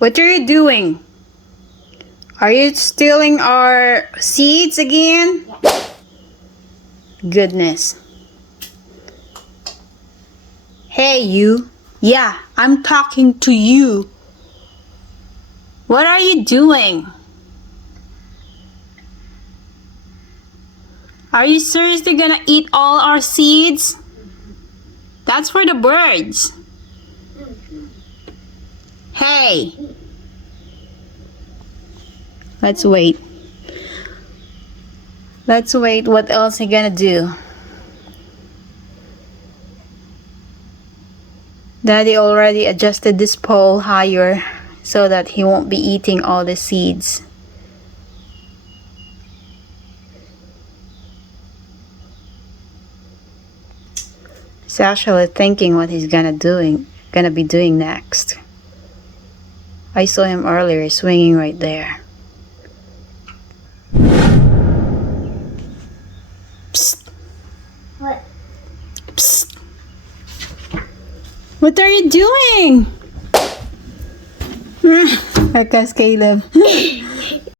What are you doing? Are you stealing our seeds again? Goodness. Hey, you. Yeah, I'm talking to you. What are you doing? Are you seriously gonna eat all our seeds? That's for the birds. Hey. Let's wait. Let's wait what else he gonna do. Daddy already adjusted this pole higher so that he won't be eating all the seeds. He's actually thinking what he's gonna be doing next. I saw him earlier swinging right there. Psst. What? Psst. What are you doing? Because Caleb.